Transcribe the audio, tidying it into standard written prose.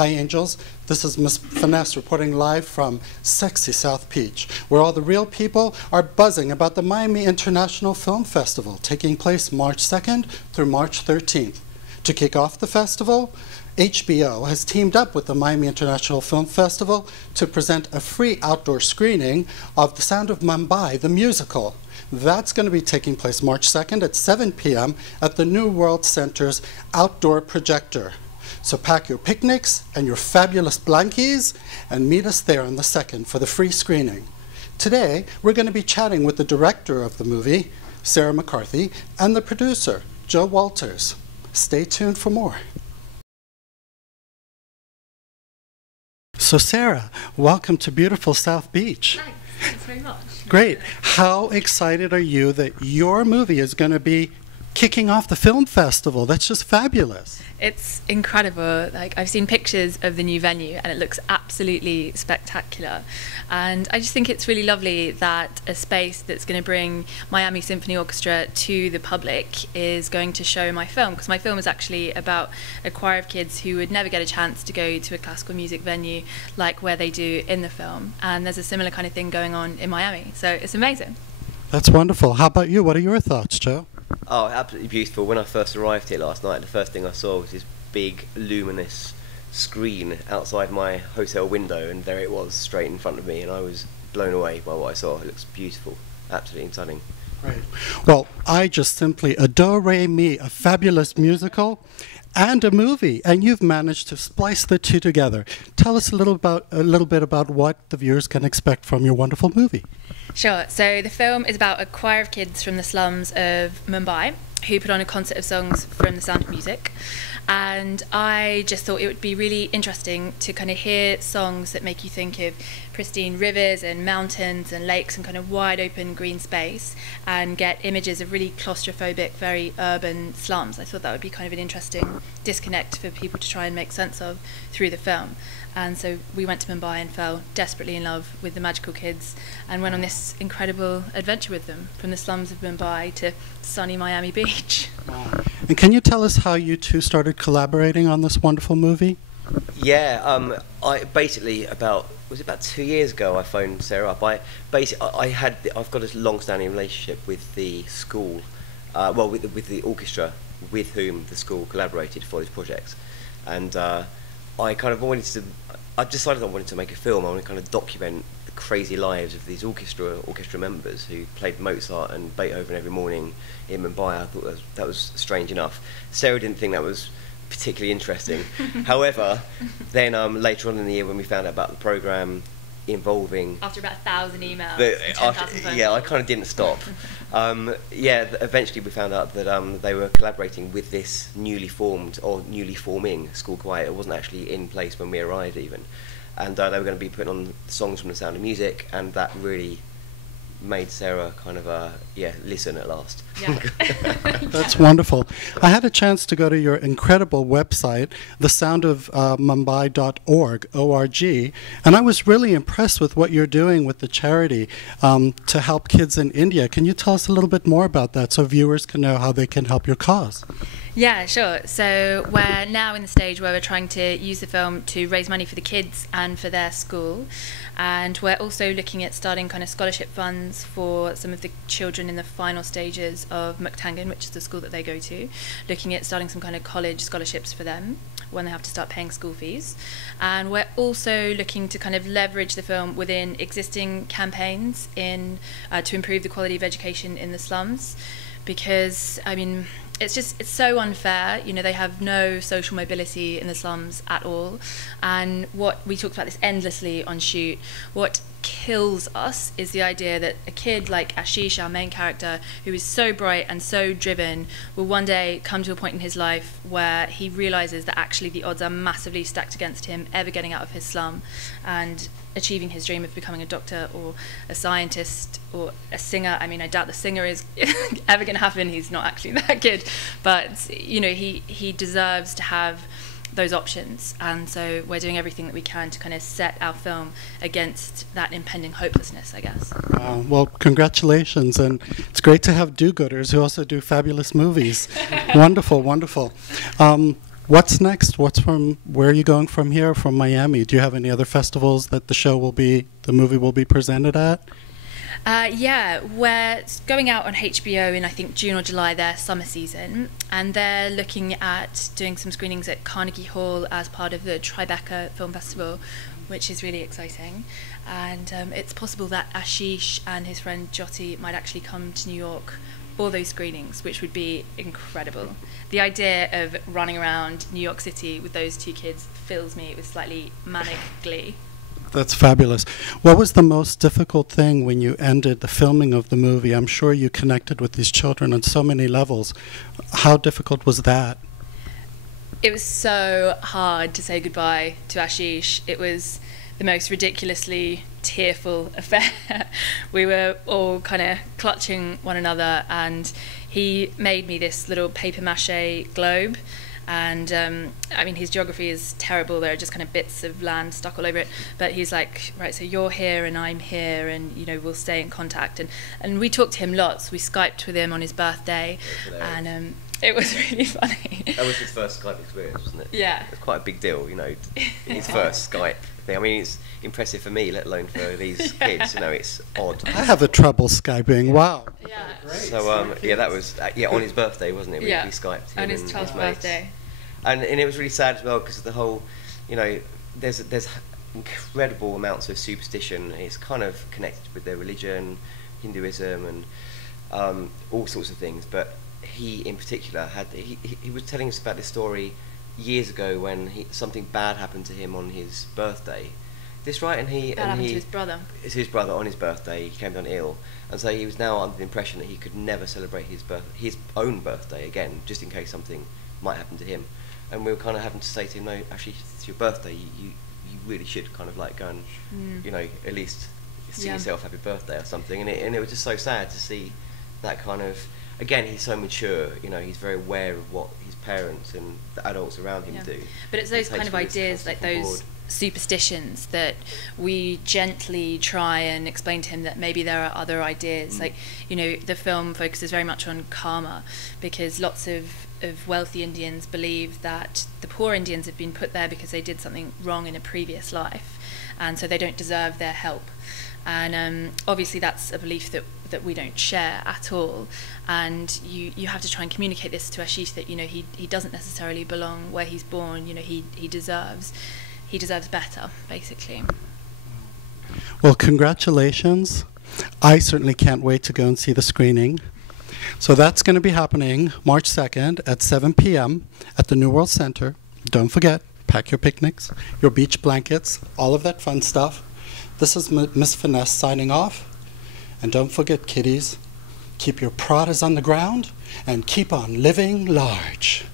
Hi, Angels. This is Miss Finesse reporting live from sexy South Beach, where all the real people are buzzing about the Miami International Film Festival, taking place March 2nd through March 13th. To kick off the festival, HBO has teamed up with the Miami International Film Festival to present a free outdoor screening of The Sound of Mumbai, the musical. That's going to be taking place March 2nd at 7 p.m. at the New World Center's outdoor projector. So pack your picnics and your fabulous blankies and meet us there on the 2nd for the free screening. Today, we're going to be chatting with the director of the movie, Sarah McCarthy, and the producer, Joe Walters. Stay tuned for more. So Sarah, welcome to beautiful South Beach. Thanks. Thanks very much. Great. How excited are you that your movie is going to be kicking off the film festival? That's just fabulous. It's incredible. Like, I've seen pictures of the new venue and it looks absolutely spectacular. And I just think it's really lovely that a space that's going to bring Miami Symphony Orchestra to the public is going to show my film, because my film is actually about a choir of kids who would never get a chance to go to a classical music venue like where they do in the film. And there's a similar kind of thing going on in Miami. So it's amazing. That's wonderful. How about you? What are your thoughts, Joe? Oh, absolutely beautiful. When I first arrived here last night, the first thing I saw was this big, luminous screen outside my hotel window, and there it was, straight in front of me, and I was blown away by what I saw. It looks beautiful, absolutely stunning. Right. Well, I just simply adore me, a fabulous musical and a movie, and you've managed to splice the two together. Tell us a little bit about what the viewers can expect from your wonderful movie. Sure. So the film is about a choir of kids from the slums of Mumbai who put on a concert of songs from The Sound of Music. And I just thought it would be really interesting to kind of hear songs that make you think of pristine rivers and mountains and lakes and kind of wide open green space, and get images of really claustrophobic, very urban slums. I thought that would be kind of an interesting disconnect for people to try and make sense of through the film. And so we went to Mumbai and fell desperately in love with the magical kids and went on this incredible adventure with them, from the slums of Mumbai to sunny Miami Beach. Wow. And can you tell us how you two started collaborating on this wonderful movie? Yeah, I basically about 2 years ago I phoned Sarah up. I've got a long-standing relationship with the school, with the orchestra with whom the school collaborated for these projects, and I decided I wanted to make a film. I want to kind of document the crazy lives of these orchestra members who played Mozart and Beethoven every morning in Mumbai. I thought that was strange enough. Sarah didn't think that was particularly interesting. However, then later on in the year, when we found out about the programme involving... After about 1,000 emails, 10,000 phone yeah, I kind of didn't stop. Eventually we found out that they were collaborating with this newly forming school choir. It wasn't actually in place when we arrived even. And they were going to be putting on songs from The Sound of Music, and that really made Sarah kind of listen at last. Yeah. That's wonderful. I had a chance to go to your incredible website, thesoundofmumbai.org, O-R-G, and I was really impressed with what you're doing with the charity to help kids in India. Can you tell us a little bit more about that so viewers can know how they can help your cause? Yeah, sure. So we're now in the stage where we're trying to use the film to raise money for the kids and for their school. And we're also looking at starting kind of scholarship funds for some of the children in the final stages of Muktangan, which is the school that they go to, looking at starting some kind of college scholarships for them when they have to start paying school fees. And we're also looking to kind of leverage the film within existing campaigns to improve the quality of education in the slums, because, I mean, it's so unfair. You know, they have no social mobility in the slums at all. And we talked about this endlessly on shoot, what kills us is the idea that a kid like Ashish, our main character, who is so bright and so driven, will one day come to a point in his life where he realizes that actually the odds are massively stacked against him ever getting out of his slum and achieving his dream of becoming a doctor or a scientist or a singer. I mean, I doubt the singer is ever going to happen. He's not actually that good, but you know, he deserves to have those options, and so we're doing everything that we can to kind of set our film against that impending hopelessness, I guess. Well, congratulations, and it's great to have do-gooders who also do fabulous movies. Wonderful, wonderful. What's next? Where are you going from here, from Miami? Do you have any other festivals that the movie will be presented at? Yeah, we're going out on HBO in I think June or July, their summer season, and they're looking at doing some screenings at Carnegie Hall as part of the Tribeca Film Festival, which is really exciting. And it's possible that Ashish and his friend Jyoti might actually come to New York for those screenings, which would be incredible. The idea of running around New York City with those two kids fills me with slightly manic glee. That's fabulous. What was the most difficult thing when you ended the filming of the movie? I'm sure you connected with these children on so many levels. How difficult was that? It was so hard to say goodbye to Ashish. It was the most ridiculously tearful affair. We were all kind of clutching one another, and he made me this little paper mache globe. And I mean, his geography is terrible. There are just kind of bits of land stuck all over it. But he's like, right, so you're here and I'm here, and you know, we'll stay in contact. And we talked to him lots. We Skyped with him on his birthday, and it was really funny. That was his first Skype experience, wasn't it? Yeah. It was quite a big deal, you know, his first Skype thing. I mean, it's impressive for me, let alone for these kids. You know, it's odd. I have a trouble Skyping. Wow. Yeah. So yeah, that was on his birthday, wasn't it? We Skyped him on his and 12th his mates. birthday. And it was really sad as well, because the whole, you know, there's incredible amounts of superstition. It's kind of connected with their religion, Hinduism, and all sorts of things. But he, in particular, he was telling us about this story years ago when something bad happened to him on his birthday. This right, and he happened to his brother. It's his brother on his birthday. He came down ill, and so he was now under the impression that he could never celebrate his own birthday again, just in case something might happen to him. And we were kind of having to say to him, no, actually, it's your birthday. You really should kind of like go and, you know, at least sing yourself happy birthday or something. And it was just so sad to see that kind of. Again, he's so mature. You know, he's very aware of what his parents and the adults around him do. But it's those kind of ideas, like those superstitions, that we gently try and explain to him that maybe there are other ideas. Like, you know, the film focuses very much on karma, because lots of wealthy Indians believe that the poor Indians have been put there because they did something wrong in a previous life, and so they don't deserve their help. And obviously that's a belief that we don't share at all, and you have to try and communicate this to Ashish, that, you know, he doesn't necessarily belong where he's born. You know, he deserves better, basically. Well, congratulations. I certainly can't wait to go and see the screening. So that's going to be happening March 2nd at 7 p.m. at the New World Center. Don't forget, pack your picnics, your beach blankets, all of that fun stuff. This is Miss Finesse signing off. And don't forget, kiddies, keep your Pradas on the ground and keep on living large.